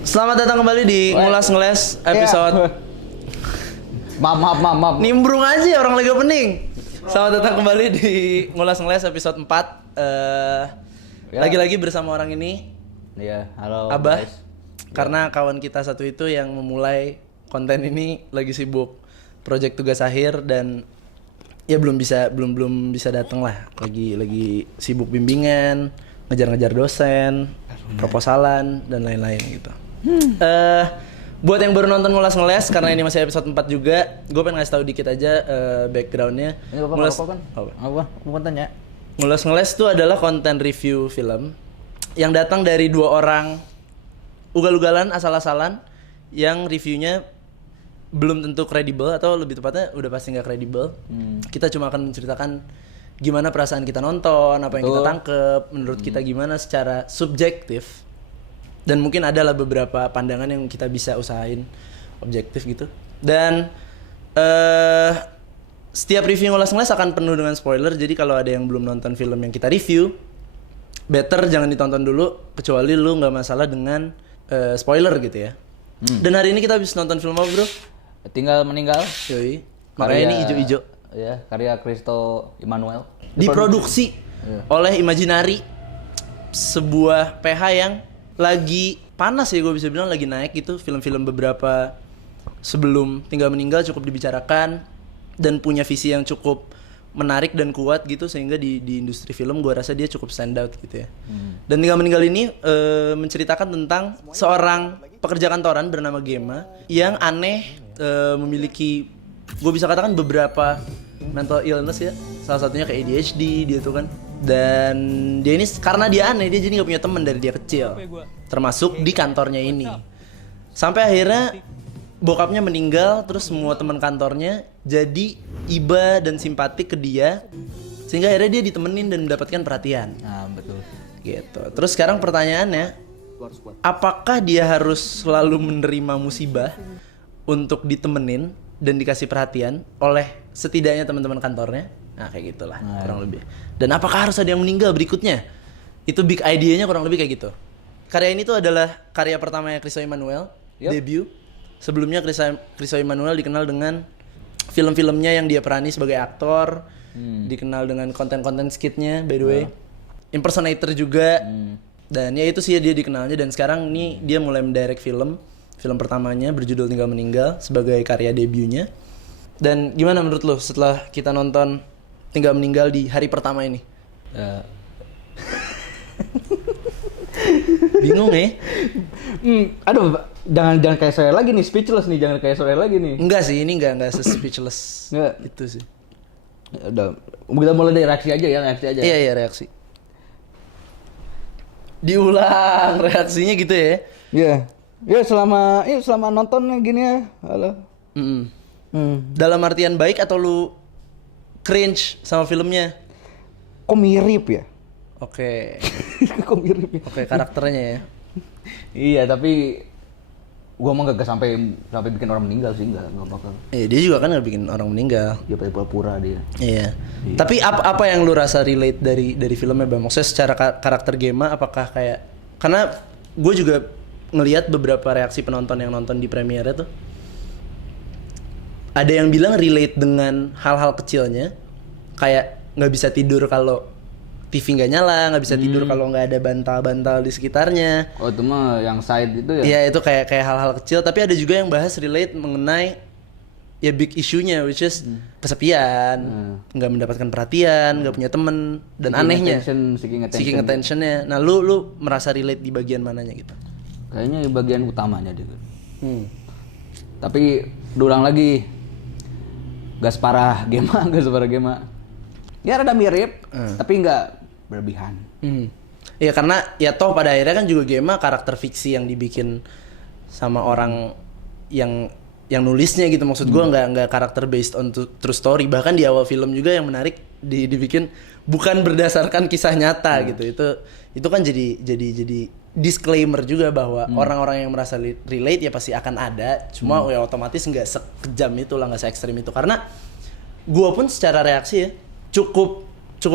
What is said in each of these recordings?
Selamat datang kembali di Ngulas Ngeles episode. Maaf. Nimbrung aja ya, orang lagi opening. Selamat datang kembali di Ngulas Ngeles episode 4. Lagi-lagi bersama orang ini. Iya, halo Abah. guys. Karena kawan kita satu itu yang memulai konten ini lagi sibuk project tugas akhir dan ya belum bisa datang lah. Lagi sibuk bimbingan, ngejar-ngejar dosen, proposalan dan lain-lain gitu. Buat yang baru nonton Ngulas Ngeles, karena ini masih episode 4 juga, gue pengen ngasih tahu dikit aja backgroundnya. Ini Ngulas apa kan? Apa? Bukan tanya. Ngulas Ngeles itu adalah konten review film yang datang dari dua orang ugal-ugalan, asal-asalan, yang reviewnya belum tentu kredibel atau lebih tepatnya udah pasti nggak kredibel. Kita cuma akan menceritakan gimana perasaan kita nonton, apa yang kita tangkep, menurut kita gimana secara subjektif. Dan mungkin adalah beberapa pandangan yang kita bisa usahain objektif gitu. Dan setiap review Ngulas Ngeles akan penuh dengan spoiler. Jadi kalau ada yang belum nonton film yang kita review, better jangan ditonton dulu, kecuali lu nggak masalah dengan spoiler gitu ya. Dan hari ini kita habis nonton film apa, bro? Tinggal meninggal. Yoi. Makanya ini ijo-ijo. Ya, karya Kristo Immanuel. Diproduksi oleh Imaginary, sebuah PH yang lagi panas ya, gue bisa bilang lagi naik gitu. Film-film beberapa sebelum Tinggal Meninggal cukup dibicarakan dan punya visi yang cukup menarik dan kuat gitu, sehingga di industri film gue rasa dia cukup stand out gitu ya. Dan Tinggal Meninggal ini menceritakan tentang seorang pekerja kantoran bernama Gemma yang aneh, memiliki, gue bisa katakan beberapa mental illness ya. Salah satunya kayak ADHD dia tuh kan. Dan dia ini karena dia aneh, dia jadi gak punya teman dari dia kecil, termasuk di kantornya ini. Sampai akhirnya bokapnya meninggal, terus semua teman kantornya jadi iba dan simpatik ke dia, sehingga akhirnya dia ditemenin dan mendapatkan perhatian. Nah, betul. Gitu. Terus sekarang pertanyaannya, apakah dia harus selalu menerima musibah untuk ditemenin dan dikasih perhatian oleh setidaknya teman-teman kantornya? Nah, kayak gitulah kurang lebih. Dan apakah harus ada yang meninggal berikutnya? Itu big idea-nya kurang lebih kayak gitu. Karya ini tuh adalah karya pertamanya Kristo Immanuel, debut. Sebelumnya Kristo Immanuel dikenal dengan film-filmnya yang dia perani sebagai aktor, dikenal dengan konten-konten skitnya by the way. Impersonator juga. Dan ya itu sih dia dikenalnya, dan sekarang ini dia mulai mendirect film pertamanya berjudul Tinggal Meninggal sebagai karya debutnya. Dan gimana menurut lo setelah kita nonton Tinggal Meninggal di hari pertama ini? Bingung ya? Aduh, jangan kayak saya lagi nih, speechless nih, jangan kayak saya lagi nih. Enggak sih, ini enggak speechless. Enggak. Itu sih. Udah, kita mulai dari reaksi aja ya, Iya, reaksi. Diulang reaksinya gitu ya. Iya. Ya selama nonton gini ya. Halo. Dalam artian baik atau lu cringe sama filmnya? Kok mirip ya? Oke. Kok mirip ya? Oke, karakternya ya. Iya, tapi gua mah gak sampai bikin orang meninggal sih, enggak bakal. Dia juga kan nggak bikin orang meninggal. Dia pakai pura-pura dia. Iya. Tapi apa yang lu rasa relate dari filmnya, Bang? Maksudnya secara karakter Gemma, apakah kayak, karena gue juga ngelihat beberapa reaksi penonton yang nonton di premiere tuh, ada yang bilang relate dengan hal-hal kecilnya, kayak nggak bisa tidur kalau TV nggak nyala, nggak bisa tidur kalau nggak ada bantal-bantal di sekitarnya. Oh, itu mah yang side itu ya? Iya, itu kayak hal-hal kecil. Tapi ada juga yang bahas relate mengenai ya big issue-nya, which is kesepian, nggak mendapatkan perhatian, nggak punya temen, dan anehnya seeking attention-nya. Nah, lu merasa relate di bagian mananya gitu? Kayaknya di bagian utamanya dia. Tapi diulang lagi, gas parah Gemma. Ya rada mirip, tapi nggak berlebihan. Iya, karena ya toh pada akhirnya kan juga Gemma karakter fiksi yang dibikin sama orang yang nulisnya gitu. Maksud gue nggak karakter based on true story. Bahkan di awal film juga yang menarik dibikin bukan berdasarkan kisah nyata gitu. Itu kan jadi disclaimer juga bahwa orang-orang yang merasa relate ya pasti akan ada. Cuma ya otomatis nggak sekejam itu lah, nggak se ekstrim itu. Karena gue pun secara reaksi ya cukup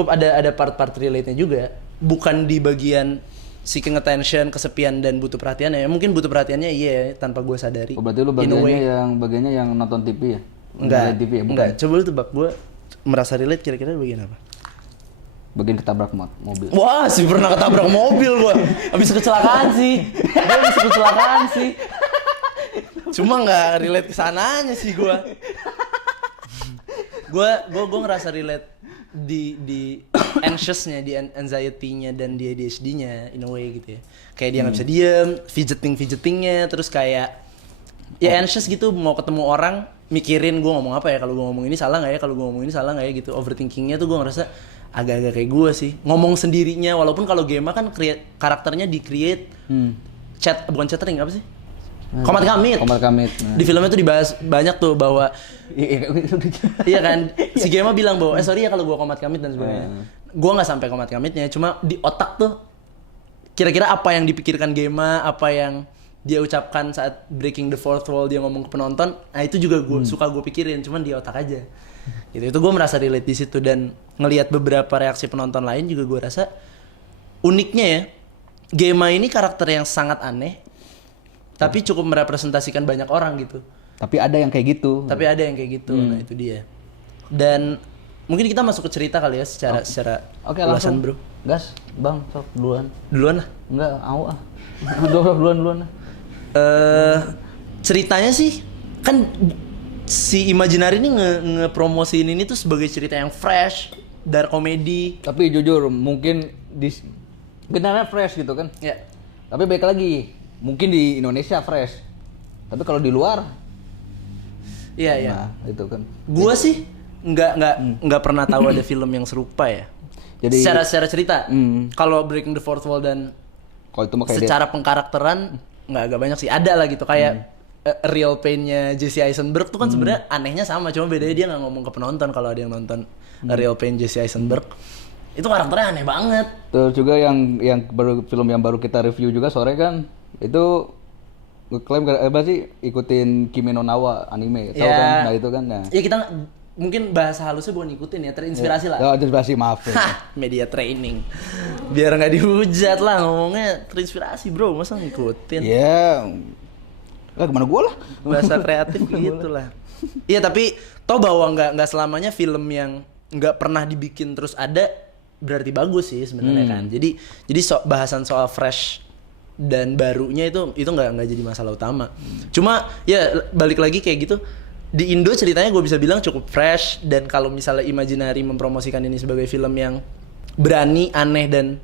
ada part-part relate-nya juga. Bukan di bagian seeking attention, kesepian dan butuh perhatian ya. Mungkin butuh perhatiannya iya tanpa gue sadari. Oh, berarti lu bagiannya yang nonton TV ya? Enggak, TV ya? Bukan? enggak. Coba lu tebak, gue merasa relate kira-kira bagian apa? Bagian ketabrak mobil. Wah, sih pernah ketabrak mobil gue. Habis kecelakaan sih. Gue habis kecelakaan sih. Cuma nggak relate kesananya sih gue. Gue ngerasa relate di anxiousnya, di anxiety-nya dan di ADHD-nya in a way gitu ya. Kayak dia nggak bisa diem, fidgetingnya, terus kayak ya anxious gitu, mau ketemu orang mikirin gue ngomong apa ya, kalau gue ngomong ini salah nggak ya, kalau gue ngomong ini salah nggak ya gitu. Overthinkingnya tuh gue ngerasa agak-agak kayak gue sih, ngomong sendirinya. Walaupun kalau game kan karakternya di create bukan chattering apa sih? Komat Kamit. Di filmnya tuh dibahas banyak tuh bahwa iya kan, si Gema bilang bahwa sorry ya kalau gue komat kamit dan sebagainya. Gue nggak sampai komat kamitnya, cuma di otak tuh kira-kira apa yang dipikirkan Gema, apa yang dia ucapkan saat breaking the fourth wall, dia ngomong ke penonton. Nah itu juga gue suka gue pikirin, cuman di otak aja. Gitu. Itu gue merasa relate di situ, dan ngelihat beberapa reaksi penonton lain juga gue rasa uniknya ya, Gema ini karakter yang sangat aneh, tapi cukup merepresentasikan banyak orang gitu. Tapi ada yang kayak gitu. Nah itu dia. Dan mungkin kita masuk ke cerita kali ya secara Oke, ulasan, langsung bro. Gas, Bang, sok duluan. Duluan lah. Enggak, au ah. Duluan. Ceritanya sih kan si Imaginary ini ngepromosiin ini tuh sebagai cerita yang fresh, dark comedy. Tapi jujur, mungkin genarnya fresh gitu kan. Ya. Tapi baik lagi, mungkin di Indonesia fresh. Tapi kalau di luar, Iya. nah itu kan. Gua sih nggak pernah tahu ada film yang serupa ya. Jadi secara cerita, kalau Breaking the Fourth Wall dan kalau itu mah kayak secara pengkarakteran agak banyak sih. Ada lah gitu kayak Real Pain-nya Jesse Eisenberg tuh kan sebenarnya anehnya sama, cuma bedanya dia nggak ngomong ke penonton. Kalau ada yang nonton Real Pain Jesse Eisenberg, itu karakternya aneh banget. Terus juga yang film yang baru kita review juga sore kan, itu ngeklaim apa sih ikutin Kimi no Na wa anime, tahu kan? Nah itu kan. Nah. Ya kita mungkin bahasa halusnya bukan ikutin ya, terinspirasi lah. Oh, terinspirasi, maaf. Media training. Biar nggak dihujat lah ngomongnya, terinspirasi bro, masa ngikutin. Iya. Lah kemana gua lah? Bahasa kreatif gitu lah. Iya, tapi toh bahwa nggak selamanya film yang nggak pernah dibikin terus ada berarti bagus sih sebenarnya kan. Jadi bahasan soal fresh dan barunya itu nggak jadi masalah utama. Cuma ya balik lagi kayak gitu, di Indo ceritanya gue bisa bilang cukup fresh, dan kalau misalnya Imaginary mempromosikan ini sebagai film yang berani, aneh, dan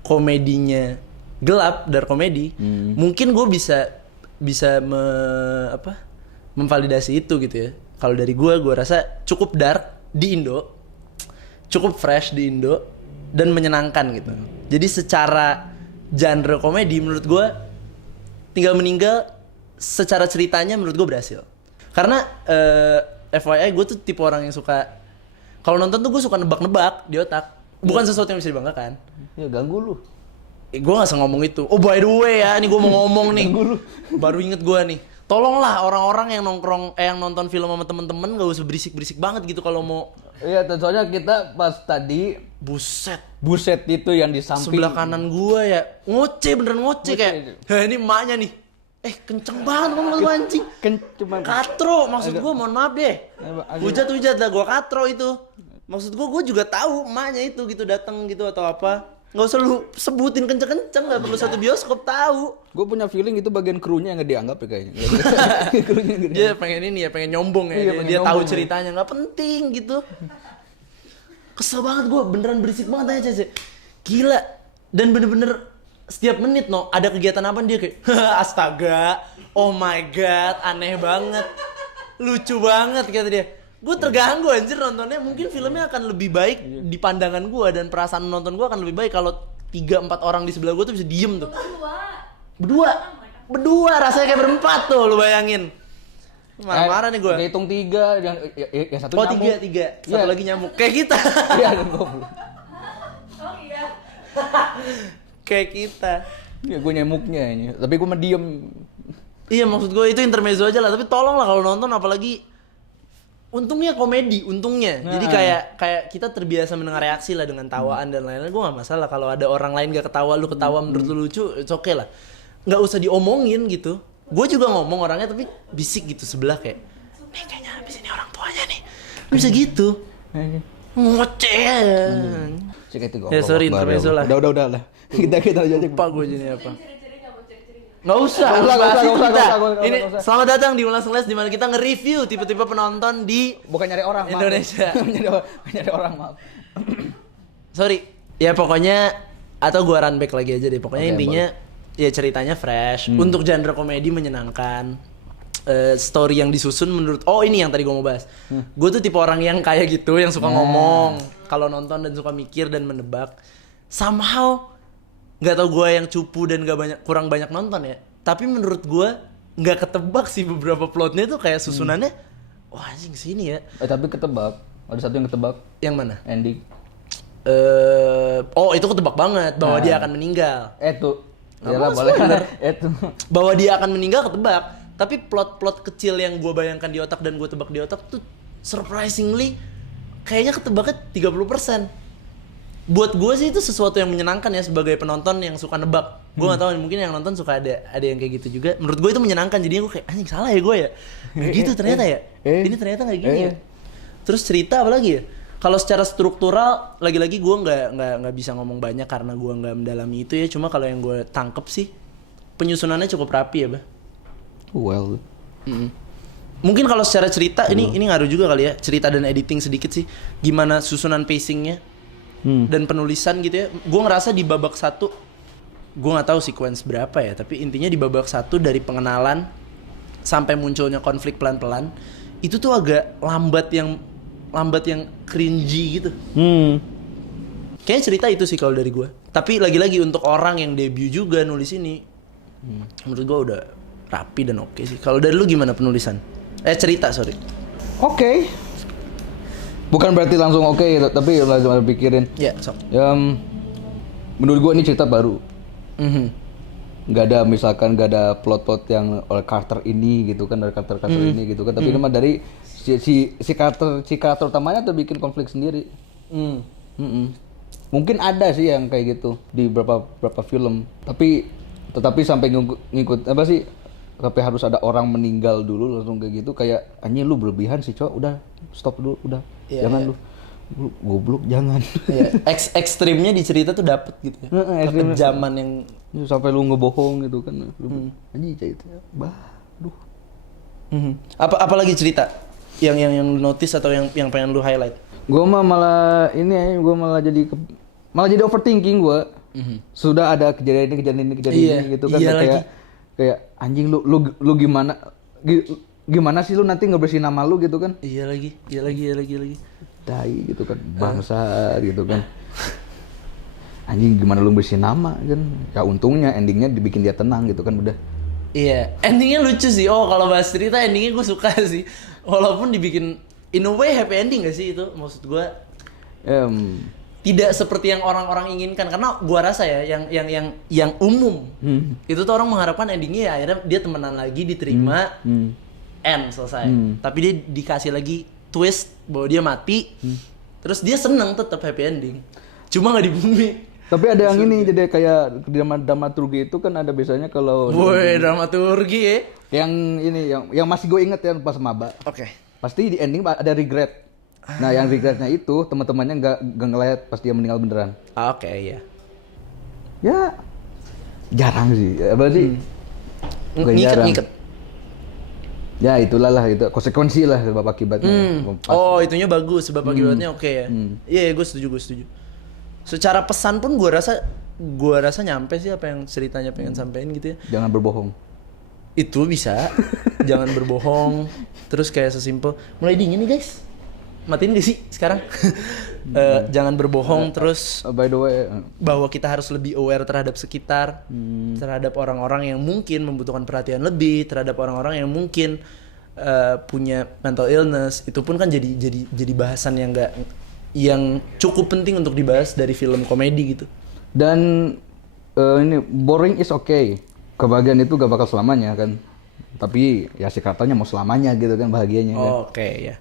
komedinya gelap, dark komedi, mungkin gue bisa memvalidasi itu gitu ya. Kalau dari gue rasa cukup dark di Indo, cukup fresh di Indo, dan menyenangkan gitu. Jadi secara genre komedi menurut gue Tinggal Meninggal secara ceritanya menurut gue berhasil. Karena FYI gue tuh tipe orang yang suka, kalau nonton tuh gue suka nebak-nebak di otak. Bukan sesuatu yang bisa dibanggakan. Ya ganggu lu. Gue gak usah ngomong itu. Oh by the way ya, ini gue mau ngomong nih. Baru inget gue nih. Tolonglah orang-orang yang yang nonton film sama temen-temen gak usah berisik-berisik banget gitu kalau mau. Iya, soalnya kita pas tadi buset itu yang di samping sebelah kanan gua ya beneran ngoceh kayak, ini emaknya nih, kenceng banget ngomong lu anjing, katro maksud gua, mohon maaf deh, hujat lah gua katro itu, maksud gua juga tahu emaknya itu gitu datang gitu atau apa, nggak usah lu sebutin kenceng-kenceng, nggak perlu satu bioskop tahu. Gua punya feeling itu bagian krunya yang nggak dianggap ya kayaknya. Dia pengen pengen nyombong ya, dia tahu ceritanya, nggak penting gitu. Kesel banget gue, beneran berisik banget aja sih. Gila. Dan bener-bener setiap menit ada kegiatan apa dia kayak astaga, oh my god, aneh banget, lucu banget kata dia. Gue terganggu anjir nontonnya. Mungkin filmnya akan lebih baik di pandangan gue, dan perasaan nonton gue akan lebih baik kalau 3-4 orang di sebelah gue tuh bisa diem tuh. Berdua rasanya kayak berempat tuh, lu bayangin. Marah-marah nih gue. Hitung 3, yang satu nyamuk. 3. Satu lagi nyamuk. Kayak kita. Iya, goblok. Oh iya. Kayak kita. Ya gue nyamuknya ini. Tapi gue mah diem. Iya, maksud gue itu intermezzo aja lah. Tapi tolong lah kalau nonton, apalagi untungnya komedi, untungnya. Jadi kayak kita terbiasa mendengar reaksi lah dengan tawaan dan lain-lain. Gue gak masalah kalau ada orang lain gak ketawa, lu ketawa menurut lu lucu, it's okay lah. Nggak usah diomongin gitu. Gue juga ngomong orangnya tapi bisik gitu sebelah kayak, nih kayaknya habis ini orang tuanya nih. Bisa gitu. Ngoceh. Ya sorry intermezzo lah. Udah lah. Kita aja. Lupa gue jadi apa. Ciri-ciri nggak mau ciri-ciri. Nggak usah. Nggak usah. Ini selamat datang di Ulas Ngeles di mana kita nge-review tipe-tipe penonton di Bukan nyari orang, Indonesia. nyari orang, maaf. Sorry. Ya pokoknya atau gua run back lagi aja deh. Pokoknya intinya ya ceritanya fresh. Untuk genre komedi menyenangkan. Story yang disusun menurut ini yang tadi gue mau bahas. Gue tuh tipe orang yang kayak gitu, yang suka ngomong kalau nonton dan suka mikir dan menebak. Somehow nggak tau gue yang cupu dan kurang banyak nonton ya. Tapi menurut gue nggak ketebak sih beberapa plotnya tuh kayak susunannya. Wah anjing sini ya. Tapi ketebak. Ada satu yang ketebak. Yang mana? Ending. Itu ketebak banget bahwa dia akan meninggal. Tuh. Yalah boleh. Itu. Bahwa dia akan meninggal ketebak. Tapi plot-plot kecil yang gue bayangkan di otak dan gue tebak di otak tuh surprisingly kayaknya ketebaknya 30%. Buat gue sih itu sesuatu yang menyenangkan ya sebagai penonton yang suka nebak. Gue gak tahu mungkin yang nonton suka ada yang kayak gitu juga. Menurut gue itu menyenangkan, jadinya gue kayak anjing salah ya gue ya. Gitu ternyata ya. Ini ternyata gak gini ya. Terus cerita apa lagi ya? Kalau secara struktural lagi-lagi gue nggak bisa ngomong banyak karena gue nggak mendalami itu ya. Cuma kalau yang gue tangkep sih penyusunannya cukup rapi ya, Bah. Well. Mungkin kalau secara cerita ini ngaruh juga kali ya, cerita dan editing sedikit sih. Gimana susunan pacingnya dan penulisan gitu ya. Gue ngerasa di babak 1, gue nggak tahu sequence berapa ya, tapi intinya di babak 1 dari pengenalan sampai munculnya konflik pelan-pelan itu tuh agak lambat yang cringy gitu. Kayaknya cerita itu sih kalau dari gue. Tapi lagi-lagi untuk orang yang debut juga nulis ini, menurut gue udah rapi dan oke sih. Kalau dari lu gimana penulisan? Cerita, sorry. Oke. Bukan berarti langsung oke, tapi langsung pikirin. Ya, sok. Menurut gua ini cerita baru. Nggak ada plot-plot yang oleh karakter ini gitu kan, dari karakter ini gitu kan. Tapi ini mah dari si karakter utamanya tuh bikin konflik sendiri. Mungkin ada sih yang kayak gitu di beberapa film. Tetapi sampai ngikut apa sih? Tapi harus ada orang meninggal dulu langsung kayak gitu, kayak anjing lu berlebihan sih cowok, udah stop dulu, udah jangan lu goblok jangan. Ekstrimnya di cerita tuh dapet gitu ya. Kekejaman yang sampai lu ngebohong gitu kan. Anjing kayak gitu. Apa lagi cerita yang lu notice atau yang pengen lu highlight? Gua mah malah jadi overthinking gua. Sudah ada kejadian ini gitu kan, kayak anjing lu gimana sih lu nanti ngebersihin nama lu gitu kan. Iya lagi. Tai gitu kan, bangsa gitu kan. Anjing gimana lu bersihin nama kan. Ya untungnya endingnya dibikin dia tenang gitu kan udah. Iya, endingnya lucu sih. Kalau bahas cerita endingnya gue suka sih. Walaupun dibikin in a way happy ending gak sih itu maksud gue. Tidak seperti yang orang-orang inginkan, karena gua rasa ya yang umum itu tuh orang mengharapkan endingnya ya akhirnya dia temenan lagi, diterima, end selesai. Tapi dia dikasih lagi twist bahwa dia mati, terus dia seneng tetap happy ending, cuma nggak di bumi. Tapi ada yang ini jadi kayak dramaturgi itu kan ada biasanya kalau dramaturgi ya. Yang ini yang masih gue inget ya pas maba. Oke. Pasti di ending ada regret. Nah, yang regretnya itu teman-temannya nggak ngeliat pas dia meninggal beneran. Oke, iya. Ya, jarang sih. Apa sih? Ngiket. Ya itulah itu konsekuensi lah sebab akibatnya. Itunya bagus sebab akibatnya oke ya. Iya, gue setuju. Secara pesan pun gue rasa nyampe sih apa yang ceritanya pengen sampein gitu ya. Jangan berbohong. Itu bisa. Jangan berbohong. Terus kayak sesimpel mulai dingin nih guys. Matiin gak sih sekarang? Jangan berbohong, terus by the way bahwa kita harus lebih aware terhadap sekitar, terhadap orang-orang yang mungkin membutuhkan perhatian lebih, terhadap orang-orang yang mungkin punya mental illness. Itu pun kan jadi bahasan yang cukup penting untuk dibahas dari film komedi gitu. Dan ini boring is okay. Kebahagiaan itu gak bakal selamanya kan. Tapi ya si karakternya mau selamanya gitu kan bahagianya kan. Oke ya.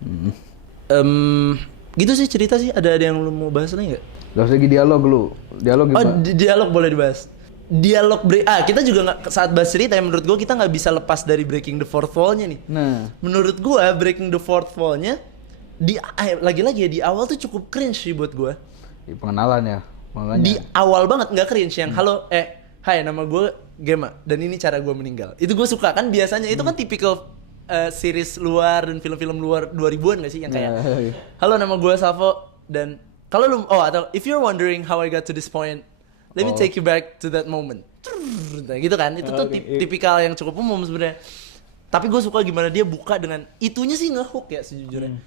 Gitu sih cerita sih. Ada yang lu mau bahas lagi nggak? Terus lagi dialog lu. Dialog Oh, gimana? dialog boleh dibahas. Kita juga nggak saat bahas cerita ya, menurut gue kita nggak bisa lepas dari breaking the fourth wall-nya nih. Nah, Menurut gue breaking the fourth wall-nya lagi-lagi ya di awal tuh cukup cringe sih buat gue. di pengenalan ya. Makanya. Di awal banget nggak cringe yang halo hai nama gue Gema dan ini cara gue meninggal. Itu gue suka kan biasanya itu kan tipikal series luar dan film-film luar 2000-an gak sih yang kayak Iya. halo nama gue Salvo dan kalau lu atau if you're wondering how I got to this point, let me take you back to that moment. Nah, gitu kan. Itu tuh tipikal yang cukup umum sebenarnya. Tapi gue suka gimana dia buka dengan itunya sih ngehook ya sejujurnya.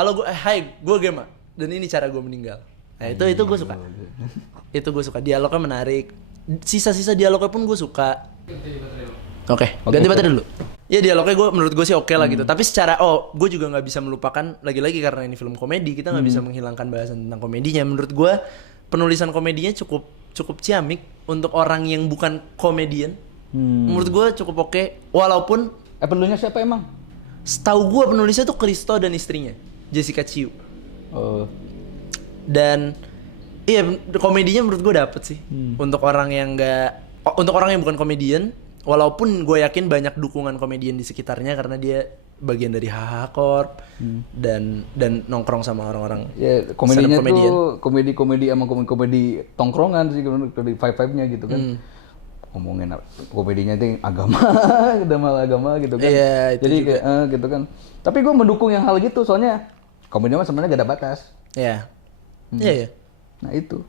Halo hai gue Gema dan ini cara gue meninggal. Nah, itu gue suka. Itu gue suka. Dialognya menarik. Sisa-sisa dialognya pun gue suka. Oke, ganti baterai dulu. Ya dialognya menurut gue sih oke lah gitu. Tapi secara gue juga nggak bisa melupakan lagi-lagi karena ini film komedi, kita nggak bisa menghilangkan bahasan tentang komedinya. Menurut gue penulisan komedinya cukup ciamik untuk orang yang bukan komedian. Menurut gue cukup oke. Walaupun Penulisnya siapa emang? setahu gue penulisnya tuh Christo dan istrinya Jessica Chiu. Oh. Dan iya komedinya menurut gue dapet sih untuk orang yang bukan komedian. Walaupun gue yakin banyak dukungan komedian di sekitarnya karena dia bagian dari HH Corp dan nongkrong sama orang-orang. Ya komedinya stand up comedian. tuh komedi-komedi sama komedi tongkrongan sih dari vibe-nya gitu kan. Ngomongin komedinya itu agama, agama gitu kan. Iya, itu jadi juga. kayak gitu kan. Tapi gue mendukung yang hal gitu soalnya komedinya sebenarnya gak ada batas. Iya. Iya. Nah itu.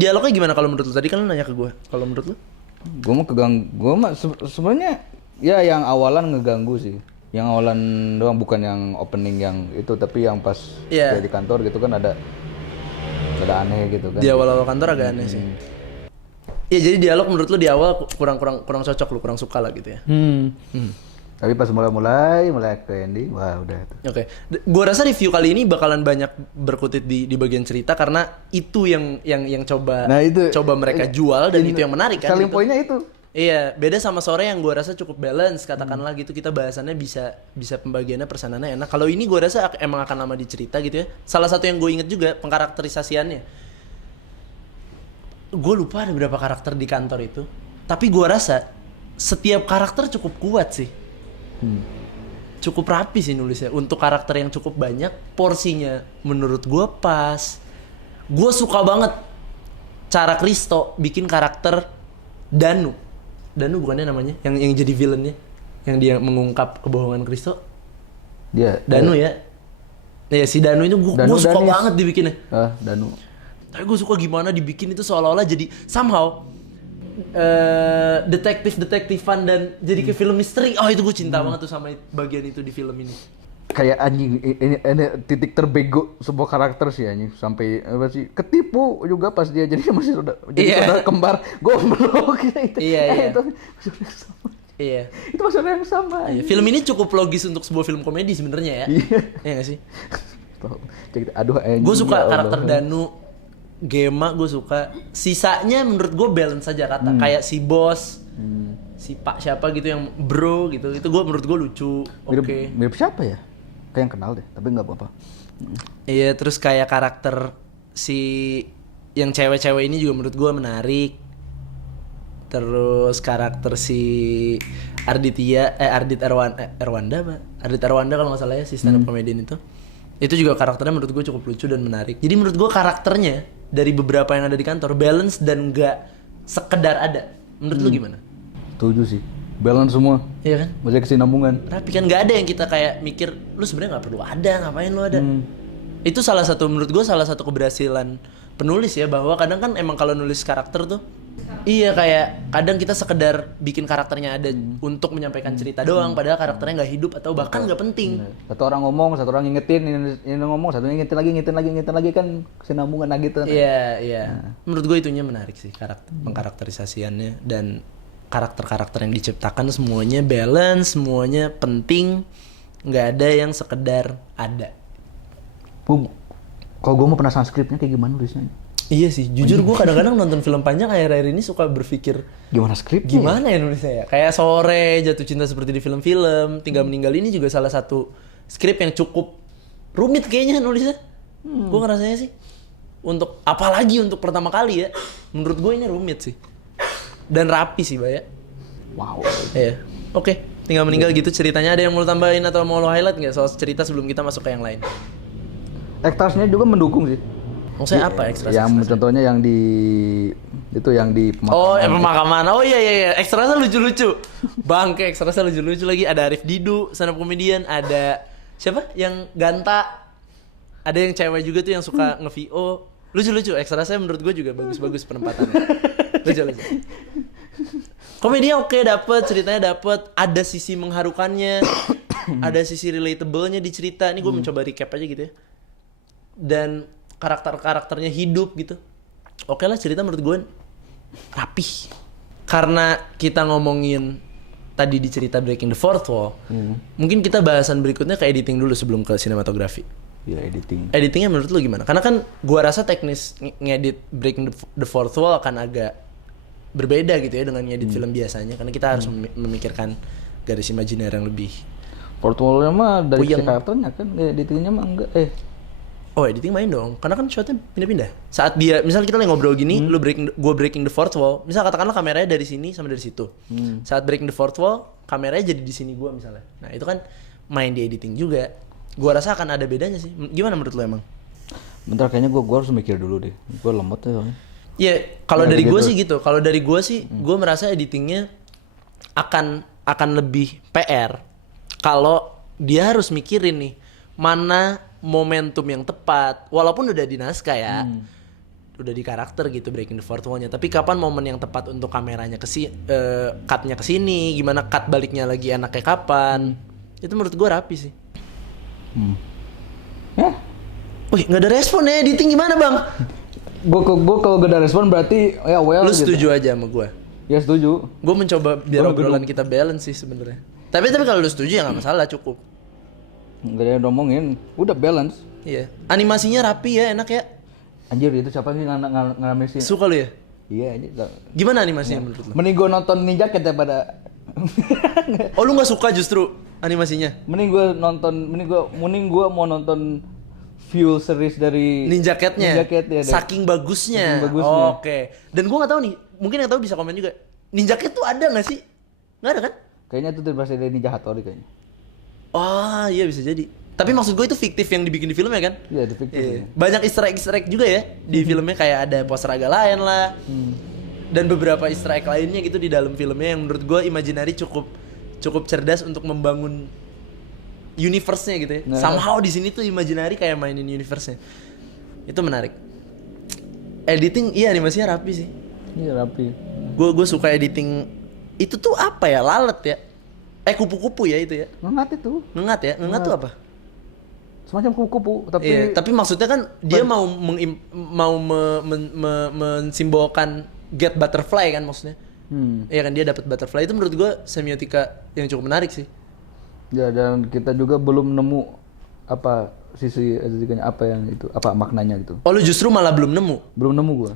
Dialognya gimana kalau menurut lu? Tadi kan lu nanya ke gue. Kalau menurut lu? Gue mah sebenarnya ya yang awalan ngeganggu sih. Yang awalan doang, bukan yang opening yang itu, tapi yang pas Iya. kayak di kantor gitu kan ada aneh gitu kan. Di awal-awal kantor agak aneh sih. Iya, jadi dialog menurut lu di awal kurang cocok lu, kurang suka lah gitu ya. Tapi pas mulai ke ending, wah udah tuh. Oke, gua rasa review kali ini bakalan banyak berkutit di bagian cerita karena itu yang coba Nah, itu mereka jual dan itu yang menarik kan. Selling gitu. pointnya itu. Iya, beda sama sore yang gua rasa cukup balance katakanlah gitu, kita bahasannya bisa pembagiannya persanannya enak. Kalau ini gua rasa emang akan lama dicerita gitu ya. Salah satu yang gue inget juga pengkarakterisasiannya. Gue lupa ada berapa karakter di kantor itu, tapi gua rasa setiap karakter cukup kuat sih. Cukup rapi sih nulisnya untuk karakter yang cukup banyak, porsinya menurut gue pas. Gue suka banget cara Christo bikin karakter Danu bukannya namanya yang jadi villainnya, yang dia mengungkap kebohongan Christo. Dia Danu ya si Danu itu gue suka Danis. banget dibikinnya. Danu. Tapi gue suka gimana dibikin itu seolah-olah jadi somehow detektifan dan jadi ke film misteri. Oh itu gue cinta banget tuh sama bagian itu di film ini. Kayak anjing ini titik terbego sebuah karakter sih anjing, sampai apa sih ketipu juga pas dia jadi masih saudara kembar goblok gitu. Iya. Itu saudara yang sama. Iya. Itu saudara yang sama. Iya, film ini cukup logis untuk sebuah film komedi sebenarnya ya. Iya nggak sih? Aduh anjing. Gue suka ya Allah. karakter Danu, Gema gue suka. Sisanya menurut gue balance saja rata. Kayak si bos, si Pak siapa gitu yang bro gitu. Itu menurut gue lucu. Oke. Mirip siapa ya? Kayak yang kenal deh, tapi nggak apa-apa. Iya, terus kayak karakter si yang cewek-cewek ini juga menurut gue menarik. Terus karakter si Ardit Erwanda apa? Ardit Erwanda kalau nggak salah ya, si stand up comedian itu. Itu juga karakternya menurut gue cukup lucu dan menarik. Jadi menurut gue karakternya dari beberapa yang ada di kantor balance dan nggak sekedar ada. Menurut lu gimana? Setuju sih. Balance semua. Iya kan? Masih kesinambungan. Rapi kan, nggak ada yang kita kayak mikir lu sebenarnya nggak perlu ada, ngapain lu ada. Itu menurut gue salah satu keberhasilan penulis ya, bahwa kadang kan emang kalau nulis karakter tuh iya kayak kadang kita sekedar bikin karakternya ada untuk menyampaikan cerita doang, padahal karakternya nggak hidup atau bahkan nggak penting. Satu orang ngomong, satu orang ngingetin, ini ngomong, satu ngingetin lagi kan kesinambungan lagi gitu. Iya. Menurut gue itunya menarik sih, pengkarakterisasiannya dan karakter-karakter yang diciptakan semuanya balance, semuanya penting, nggak ada yang sekedar ada. Kalau gue mau penasaran skripnya kayak gimana tulisnya? Iya sih, jujur gue kadang-kadang nonton film panjang akhir-akhir ini suka berpikir Gimana skripnya? gimana ya nulisnya ya? Kayak Sore, Jatuh Cinta Seperti di Film-film, Tinggal Meninggal ini juga salah satu skrip yang cukup rumit kayaknya nulisnya. Gue ngerasanya sih, untuk apalagi untuk pertama kali ya, menurut gue ini rumit sih. Dan rapi sih, Baya. Wow. Iya. Oke, Tinggal Meninggal gitu ceritanya. Ada yang mau lo tambahin atau mau lo highlight nggak soal cerita sebelum kita masuk ke yang lain? Aktornya juga mendukung sih. Maksudnya apa ekstra? Yang contohnya yang di pemakaman. Oh, pemakaman. Oh iya. Ekstrasnya lucu-lucu. Bangke, ekstrasnya lucu-lucu lagi. Ada Arif Didu, stand up comedian. Ada siapa? Yang Ganta. Ada yang cewek juga tuh yang suka nge-VO. Lucu-lucu. Ekstrasnya menurut gue juga bagus-bagus penempatannya. Lucu-lucu. Komedinya oke, dapet, ceritanya dapet. Ada sisi mengharukannya. Ada sisi relatable-nya di cerita. Ini gue mencoba recap aja gitu ya. Dan karakter-karakternya hidup gitu. Oke lah, cerita menurut gue rapih. Karena kita ngomongin tadi di cerita Breaking the Fourth Wall, mungkin kita bahasan berikutnya ke editing dulu sebelum ke sinematografi. Ya, editing. Editingnya menurut lu gimana? Karena kan gua rasa teknis ngedit Breaking the Fourth Wall akan agak berbeda gitu ya dengan ngedit film biasanya. Karena kita harus memikirkan garis imajiner yang lebih. Portfolio mah dari Puyeng. karakternya kan, editingnya mah enggak. Oh, editing main dong. Karena kan shotnya pindah-pindah. Saat dia, misal kita lagi ngobrol gini, gua breaking the fourth wall. Misal katakanlah kameranya dari sini sama dari situ. Saat breaking the fourth wall, kameranya jadi di sini gua misalnya. Nah, itu kan main di editing juga. Gua rasa akan ada bedanya sih. Gimana menurut lo emang? Bentar, kayaknya gua harus mikir dulu deh. Gua lemot ya soalnya. Iya, kalau Ya, dari gitu. gua sih gitu. Kalau dari gua sih, gua merasa editingnya akan lebih PR. Kalau dia harus mikirin nih, mana momentum yang tepat, walaupun udah di naskah ya, udah di karakter gitu Breaking the Fourth Wall-nya. Tapi kapan momen yang tepat untuk kameranya cutnya kesini, gimana cut baliknya lagi enaknya kapan? Itu menurut gue rapi sih. Ya, Wih, nggak ada respon ya editing gimana bang? gua kalau gak ada respon berarti ya well Lu gitu. setuju aja sama gue? Ya setuju. Gue mencoba biar Gua obrolan kita balance sih sebenarnya. Tapi kalau lu setuju ya nggak masalah, cukup. Gak ada yang ngomongin, udah balance. Iya. Animasinya rapi ya, enak ya. Anjir, itu siapa sih ngalamin? Suka lu ya? Iya, ini Gimana animasinya menurut lu? mending gua nonton Ninja Cat daripada Oh lu nggak suka justru animasinya? mending gua mau nonton full series dari Ninja Cat-nya? Ninja Cat ya, deh. Saking bagusnya? Saking bagusnya. Oke. Dan gua nggak tahu nih, mungkin yang tahu bisa komen juga. Ninja Cat tuh ada nggak sih? Nggak ada kan? Kayaknya itu terbatas dari Ninja Hattori kayaknya. Oh iya bisa jadi. Tapi maksud gue itu fiktif yang dibikin di filmnya kan? Iya, itu fiktif. Iya. Banyak easter egg juga ya di filmnya, kayak ada poster agak lain lah. Dan beberapa easter egg lainnya gitu di dalam filmnya yang menurut gue Imaginary cukup cerdas untuk membangun universe-nya gitu ya. Nah. Somehow di sini tuh Imaginary kayak mainin universe-nya. Itu menarik. Editing iya animasinya rapi sih. Iya, rapi. Gue suka editing itu tuh apa ya? Lalat ya. Kupu-kupu ya itu ya. Ngengat itu. Ngengat ya? Ngengat tuh apa? Semacam kupu-kupu, tapi Iya, tapi maksudnya kan dia mau mensimbolkan get butterfly kan maksudnya. Iya kan, dia dapat butterfly. Itu menurut gua semiotika yang cukup menarik sih. ya, dan kita juga belum nemu apa sisi estetikanya, apa yang itu, apa maknanya gitu. Oh, lu justru malah belum nemu. Belum nemu gua.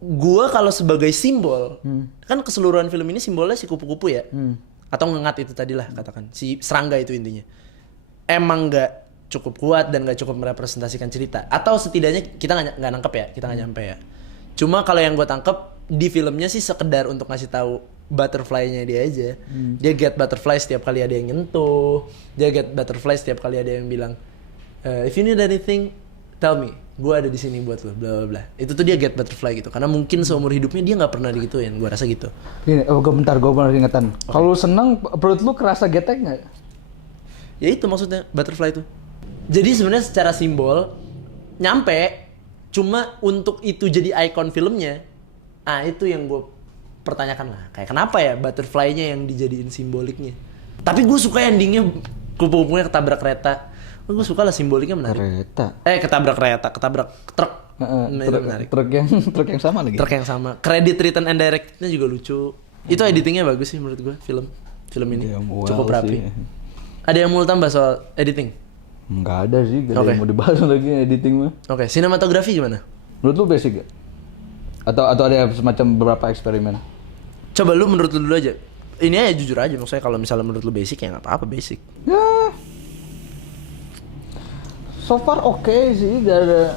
Gua kalau sebagai simbol, kan keseluruhan film ini simbolnya si kupu-kupu ya. Atau ngengat itu tadilah katakan. Si serangga itu intinya. Emang nggak cukup kuat dan nggak cukup merepresentasikan cerita, atau setidaknya kita nggak nangkep ya, kita nggak nyampe ya. Cuma kalau yang gue tangkep di filmnya sih sekedar untuk ngasih tahu butterfly-nya dia aja. Dia get butterfly setiap kali ada yang nyentuh, dia get butterfly setiap kali ada yang bilang if you need anything tell me, gue ada di sini buat lo, bla bla bla. Itu tuh dia get butterfly gitu, karena mungkin seumur hidupnya dia nggak pernah digituin, gue rasa gitu. Ini, gue baru ingetan. Kalau lu seneng, perut lu kerasa getek nggak? Ya itu maksudnya butterfly itu. Jadi sebenarnya secara simbol nyampe, cuma untuk itu jadi ikon filmnya, itu yang gue pertanyakan lah. Kayak kenapa ya butterfly-nya yang dijadiin simboliknya. Tapi gue suka endingnya kupu-kupunya ketabrak kereta. Gue suka lah, simboliknya menarik. Kereta. Ketabrak truk. Itu menarik. Truk yang sama lagi. Truk yang sama. Credit written and directed-nya juga lucu. Itu editingnya bagus sih menurut gue film ini. Ya, wow cukup rapi. sih. Ada yang mau tambah soal editing? Nggak ada sih, gak ada Oke. yang mau dibahas lagi editing mah. Oke, sinematografi gimana? Menurut lu basic gak? Atau ada semacam beberapa eksperimen? Coba lu menurut lu dulu aja. Ini aja jujur aja, maksudnya kalau misalnya menurut lu basic ya nggak apa-apa basic. Ya, so far oke sih, gak ada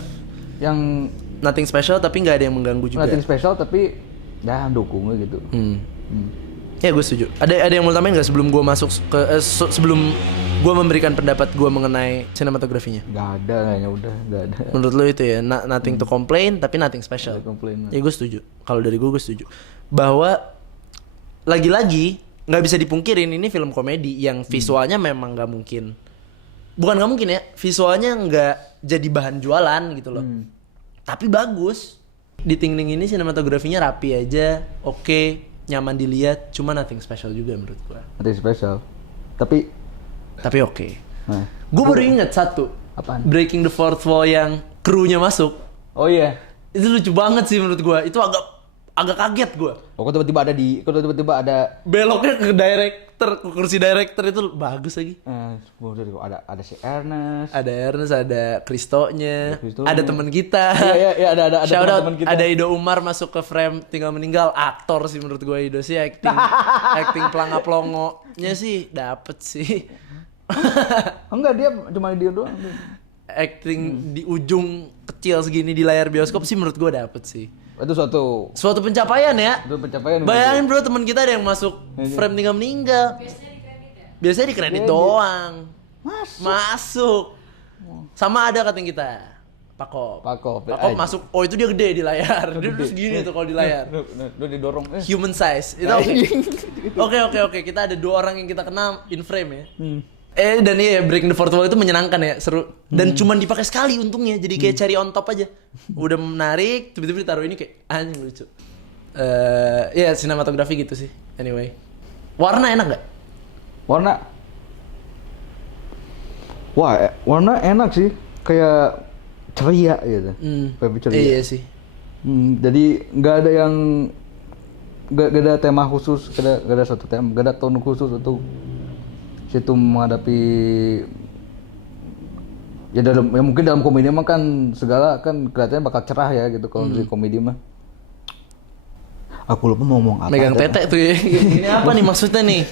yang Nothing special tapi nggak ada yang mengganggu juga. nothing special tapi ya dukungnya gitu. Ya gue setuju. Ada yang mau tambahin nggak sebelum gue masuk ke sebelum gue memberikan pendapat gue mengenai sinematografinya? Gak ada kayaknya, udah gak ada. Menurut lo itu ya, nothing to complain tapi nothing special. Nothing complain. Ya gue setuju. Kalau dari gue setuju. Bahwa lagi-lagi nggak bisa dipungkirin ini film komedi yang visualnya memang nggak mungkin. Bukan nggak mungkin ya, visualnya nggak jadi bahan jualan gitu loh. Tapi bagus. Di Ting Ning ini sinematografinya rapi aja, oke, nyaman dilihat, cuma nothing special juga menurut gua. Nothing special. Tapi Oke. nah, Gua baru inget satu. apaan? Breaking the Fourth Wall yang krunya masuk. Oh iya. Itu lucu banget sih menurut gua. Itu agak kaget gua. Kok tiba-tiba ada Beloknya ke director, ke kursi director itu bagus lagi. ada si Ernest. Ada Ernest, ada Kristonya, Ada Kristonya. ada teman kita. Iya, ada Shout out, teman-teman kita. ada Ido Umar masuk ke frame tinggal meninggal. Aktor sih menurut gue Ido sih acting pelanga-pelongonya sih dapet sih. Enggak, dia doang. Acting di ujung kecil segini di layar bioskop sih menurut gue dapet sih. Itu Suatu pencapaian ya. itu pencapaian. Bayangin bro, teman kita ada yang masuk frame tinggal meninggal. Biasanya di kredit doang. Masuk. Sama ada kating kita. Pakop masuk. Oh itu dia gede di layar. Dia terus gini tuh kalau di layar. Udah didorong. Human size. Itu oke. Kita ada 2 orang yang kita kenal in frame ya. Dan iya, Breaking the Fourth Wall itu menyenangkan ya, seru. Dan cuman dipakai sekali untungnya, jadi kayak cherry on top aja. Udah menarik, tiba-tiba ditaruh ini kayak anjing lucu. Ya sinematografi gitu sih. Anyway, warna enak gak? Warna enak sih, kayak ceria gitu. Kayak ceria. Iya sih. Jadi nggak ada tema khusus, nggak ada satu tema, nggak ada tone khusus untuk situ menghadapi ya mungkin dalam komedi mah kan segala kan kelihatannya bakal cerah ya gitu kalau di komedi mah. Aku lupa mau ngomong apa. Megang tete tuh ya. Ini apa nih maksudnya nih?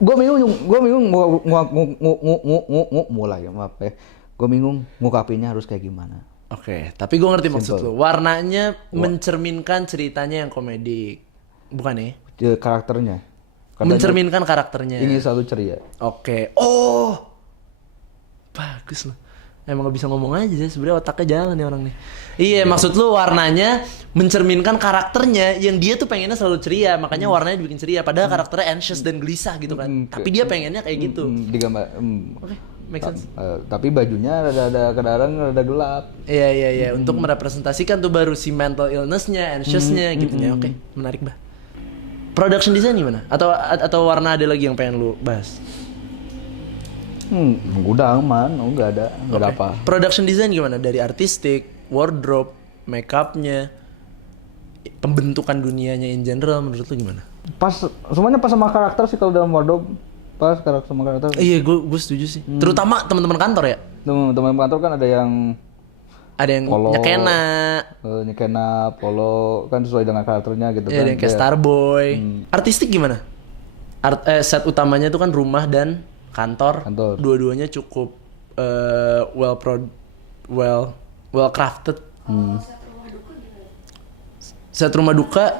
Gue bingung mulai ya, maaf ya. Gue bingung ngungkapinnya harus kayak gimana. Oke, tapi gue ngerti maksud lu. Warnanya mencerminkan ceritanya yang komedi. Bukan ya? Karakternya. Mencerminkan karakternya. Ini selalu ceria. Oke. Oh. Bagus loh. Emang gak bisa ngomong aja sih, sebenarnya otaknya jalan nih orang nih. Iya, maksud lu warnanya mencerminkan karakternya yang dia tuh pengennya selalu ceria, makanya warnanya dibikin ceria padahal karakternya anxious dan gelisah gitu kan. Tapi dia pengennya kayak gitu. Digambar. Oke, make sense. Tapi bajunya ada kadang rada gelap. Iya. Untuk merepresentasikan tuh baru si mental illness-nya, anxious-nya gitu ya. Oke, menarik bah. Production design gimana? Atau warna ada lagi yang pengen lu bahas? Udah aman, nggak ada apa. Production design gimana? Dari artistik, wardrobe, makeupnya, pembentukan dunianya in general menurut lu gimana? Semuanya pas sama karakter sih kalau dalam wardrobe. Pas karakter sama karakter. Iya, gue setuju sih. Terutama teman-teman kantor ya. Teman-teman kantor kan ada yang polo, nyekena, polo kan sesuai dengan karakternya gitu kan. Ada yang kayak Starboy. Artistik gimana? Set utamanya tuh kan rumah dan kantor. Dua-duanya cukup well crafted. Set rumah duka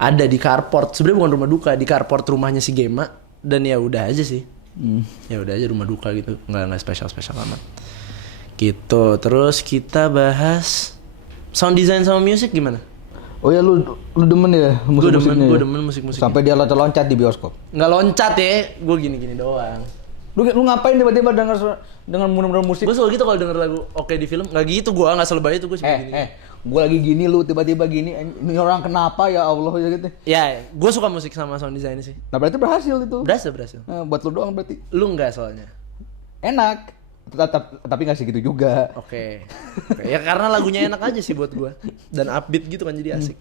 ada di carport. Sebenarnya bukan rumah duka, di carport rumahnya si Gema. Dan ya udah aja sih. Ya udah aja rumah duka gitu. Nggak spesial amat. Gitu. Terus kita bahas sound design sama musik gimana? Oh ya lu demen ya musik-musiknya? Gue demen musik-musiknya. Sampai dia loncat di bioskop. Nggak loncat ya, gue gini-gini doang. Lu ngapain tiba-tiba dengan muter-muter musik? Gue selalu gitu kalau denger lagu oke di film. Nggak gitu gue, nggak selebay itu gue cuma gini. Gue lagi gini lu tiba-tiba gini. Ini orang kenapa ya Allah ya gitu. Ya, gue suka musik sama sound design sih. Nah berarti berhasil itu. Berhasil. Nah, buat lu doang berarti. Lu nggak soalnya. Enak. Tapi nggak segitu juga. Oke. Ya karena lagunya enak aja sih buat gue. Dan upbeat gitu kan jadi asik.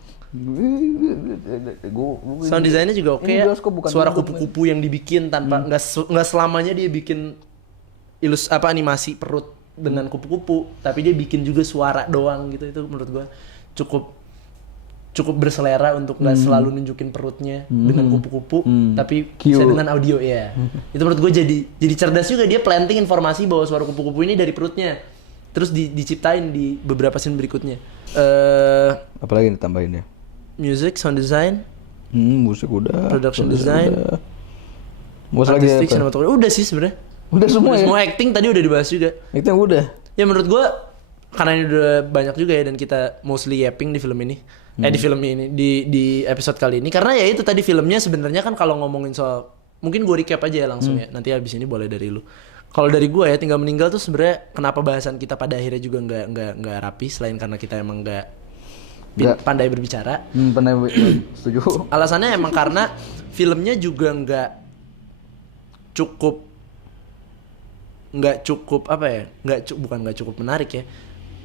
Sound desainnya juga oke ya. Suara kupu-kupu yang dibikin tanpa nggak selamanya dia bikin animasi perut dengan kupu-kupu, tapi dia bikin juga suara doang gitu. Itu menurut gua cukup berselera untuk nggak selalu nunjukin perutnya dengan kupu-kupu, tapi bisa dengan audio ya. Itu menurut gue jadi cerdas juga, dia planting informasi bahwa suara kupu-kupu ini dari perutnya, terus diciptain di beberapa scene berikutnya. Apalagi ditambahin ya? Music, sound design, Musik udah. production design, artistik, sinematografi, udah sih sebenarnya. Udah semua ya? Semua acting tadi udah dibahas juga. Itu yang udah. Ya menurut gue karena ini udah banyak juga ya, dan kita mostly yapping di film ini. Di film ini, di episode kali ini. Karena ya itu tadi filmnya sebenarnya kan kalau ngomongin soal, mungkin gue recap aja ya langsung ya. Nanti abis ini boleh dari lu. Kalau dari gue ya, Tinggal Meninggal tuh sebenarnya kenapa bahasan kita pada akhirnya juga nggak rapi, selain karena kita emang nggak pandai berbicara. Pandai setuju. Alasannya emang karena filmnya juga nggak cukup apa ya? Bukan nggak cukup menarik ya.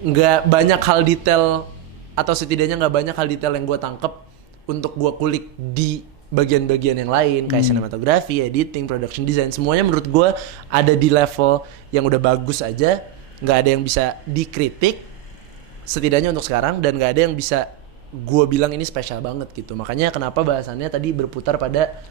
Nggak banyak hal detail, atau setidaknya nggak banyak hal detail yang gue tangkep untuk gue kulik di bagian-bagian yang lain, kayak sinematografi, editing, production design, semuanya menurut gue ada di level yang udah bagus aja, nggak ada yang bisa dikritik setidaknya untuk sekarang, dan nggak ada yang bisa gue bilang ini spesial banget gitu. Makanya kenapa bahasannya tadi berputar pada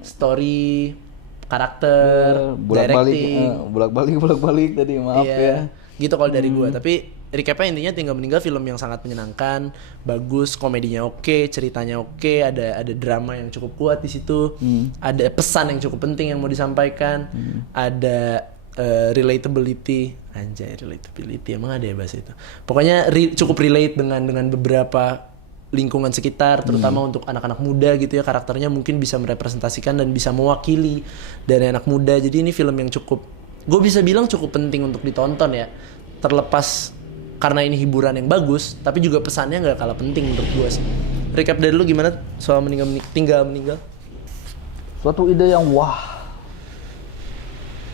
story, karakter, directing, bolak-balik tadi, maaf ya. Gitu kalau dari gue. Tapi recapnya intinya Tinggal Meninggal film yang sangat menyenangkan, bagus, komedinya oke, ceritanya oke, ada drama yang cukup kuat di situ, ada pesan yang cukup penting yang mau disampaikan, ada relatability, anjay, relatability emang ada ya bahasa itu. Pokoknya cukup relate dengan beberapa lingkungan sekitar, terutama untuk anak-anak muda gitu ya, karakternya mungkin bisa merepresentasikan dan bisa mewakili dari anak muda. Jadi ini film yang cukup, gue bisa bilang cukup penting untuk ditonton ya, terlepas karena ini hiburan yang bagus, tapi juga pesannya nggak kalah penting menurut gue sih. Recap dari lu gimana soal Tinggal Meninggal? Suatu ide yang wah,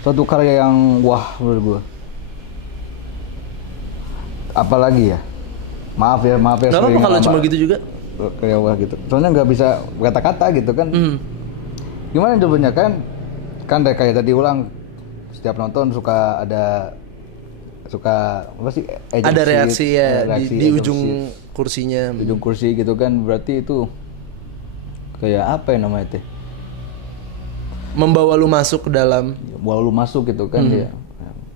suatu karya yang wah menurut gue. Apalagi ya, maaf ya. Nggak apa-apa kalau cuma gitu juga. Kayak wah gitu. Soalnya nggak bisa kata-kata gitu kan. Gimana jawabannya kan kayak tadi ulang, setiap nonton suka apa sih? Ada reaksi ya di agency. ujung kursinya. Ujung kursi gitu kan, berarti itu kayak apa ya namanya teh? Membawa lu masuk ke dalam. Bawa lu masuk gitu kan ya.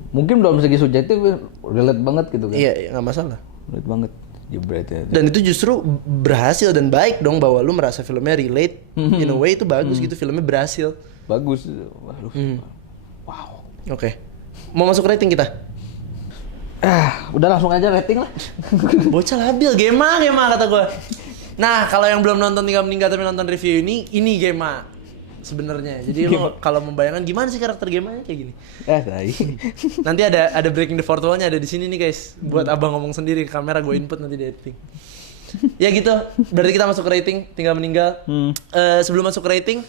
Mungkin dalam segi subjektif relate banget gitu kan. Iya, nggak masalah. Relate banget. Jebret ya. Dan itu justru berhasil dan baik dong, bahwa lu merasa filmnya relate. In a way itu bagus gitu, filmnya berhasil. Bagus. Waduh. Wow. Oke. Mau masuk rating kita? Udah langsung aja rating lah. Bocah labil, Gema kata gue. Nah, kalau yang belum nonton Tinggal Meninggal tapi nonton review ini Gema sebenarnya. Jadi lo kalau membayangkan gimana sih karakter Gemanya kayak gini. Tai. Nanti ada breaking the fourth wall-nya ada di sini nih guys. Buat abang ngomong sendiri ke kamera, gue input nanti di editing. Ya gitu. Berarti kita masuk ke rating Tinggal Meninggal. Sebelum masuk ke rating,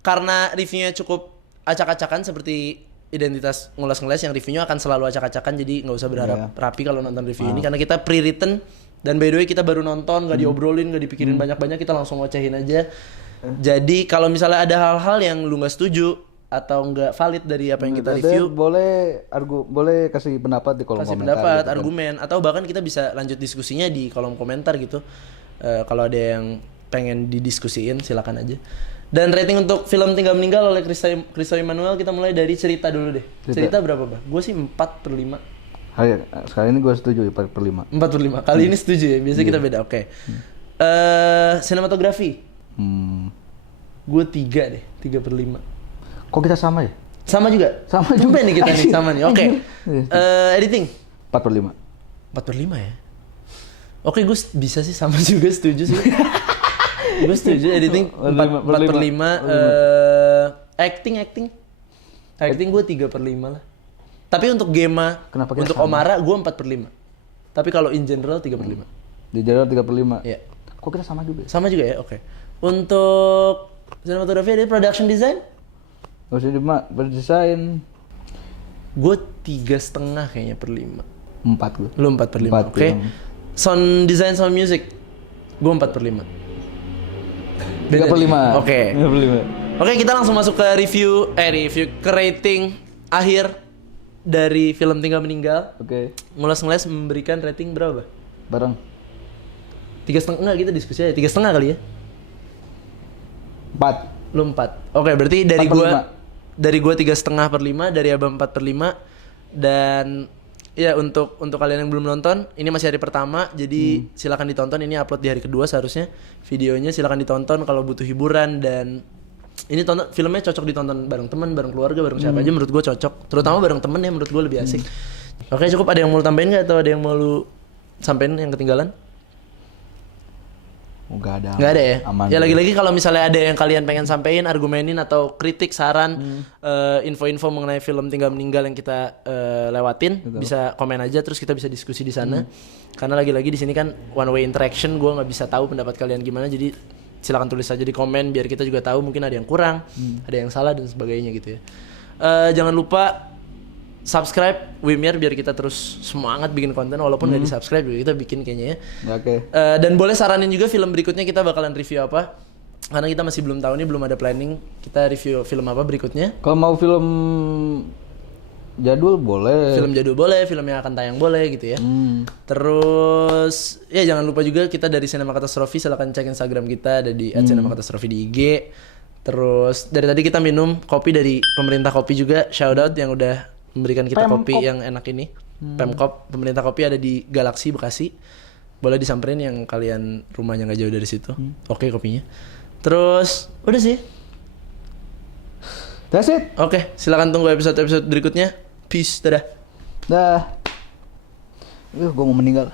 karena reviewnya cukup acak-acakan seperti Identitas Ngulas-Ngeles, yang reviewnya akan selalu acak-acakan, jadi nggak usah berharap rapi kalau nonton review ini, karena kita pre-written, dan by the way kita baru nonton, nggak diobrolin, nggak dipikirin banyak-banyak, kita langsung ngocehin aja. Jadi kalau misalnya ada hal-hal yang lu nggak setuju atau nggak valid dari apa yang kita review, boleh kasih pendapat di kolom kasih komentar. pendapat, gitu kan. argumen, atau bahkan kita bisa lanjut diskusinya di kolom komentar gitu. Kalau ada yang pengen didiskusiin silakan aja. Dan rating untuk film Tinggal Meninggal oleh Christo Emmanuel, kita mulai dari cerita dulu deh. Cerita berapa, Bah? Gue sih 4/5. Sekali ini gue setuju 4/5. 4/5. Kali ini setuju ya. Biasanya kita beda. Oke. Sinematografi. Gue 3 deh. 3/5. Kok kita sama ya? Sama juga. Sama juga. Tumben nih kita nih, sama nih. Oke. Editing. 4/5. 4/5 ya. Oke, gue bisa sih sama juga, setuju sih. Gue setuju editing 4/5. Acting gue 3/5 lah. Tapi untuk Gema, untuk Omara gue 4/5. Tapi kalau in general 3/5. Di general 3/5. Iya. Kok kita sama juga? Sama juga ya, oke. Untuk sinematografi ada production design? Berdesain. Gue 3,5 kayaknya per 5. 4 gue. Lu 4/5, oke. Sound design, sound music, gue 4/5. 3/5. Oke. 3/5. Oke, kita langsung masuk ke review ke rating akhir dari film Tinggal Meninggal, Oke. Ngulas Ngeles memberikan rating berapa? Bareng. 3,5 enggak, kita diskusi aja 3,5 kali ya. 4. Lu 4. Oke, berarti dari 4/5. gua 3,5/5, dari Abang 4/5, dan ya untuk kalian yang belum nonton, ini masih hari pertama, jadi silakan ditonton. Ini upload di hari kedua seharusnya videonya, silakan ditonton kalau butuh hiburan. Dan ini filmnya cocok ditonton bareng teman, bareng keluarga, bareng siapa aja, menurut gua cocok. Terutama bareng temen ya, menurut gua lebih asik. Oke, cukup. Ada yang mau lu tambahin nggak, atau ada yang mau lu sampein yang ketinggalan? Enggak ada. Nggak ada ya? Aman. Ya lagi-lagi kalau misalnya ada yang kalian pengen sampein, argumenin atau kritik, saran, info-info mengenai film Tinggal Meninggal yang kita lewatin, bisa komen aja, terus kita bisa diskusi di sana. Karena lagi-lagi di sini kan one way interaction, gue nggak bisa tahu pendapat kalian gimana, jadi silakan tulis aja di komen biar kita juga tahu mungkin ada yang kurang, ada yang salah dan sebagainya gitu ya. Jangan lupa subscribe Wimir biar kita terus semangat bikin konten, walaupun nggak di-subscribe juga kita bikin kayaknya ya. Ya, oke. Dan boleh saranin juga film berikutnya kita bakalan review apa, karena kita masih belum tahu nih, belum ada planning kita review film apa berikutnya. Kalau mau film jadul boleh. Film jadul boleh, film yang akan tayang boleh gitu ya. Terus ya jangan lupa juga kita dari Cinema Catastrophe, silakan cek Instagram kita, ada di @cinemakatastrofi di IG. Terus dari tadi kita minum kopi dari pemerintah kopi juga, shout out yang udah memberikan kita kopi yang enak ini. Pemkop, pemerintah kopi ada di Galaksi Bekasi. Boleh disamperin yang kalian rumahnya nggak jauh dari situ. Oke, kopinya. Terus udah sih. That's it. Oke, silakan tunggu episode berikutnya. Peace, dadah. Dah. Gue mau meninggal.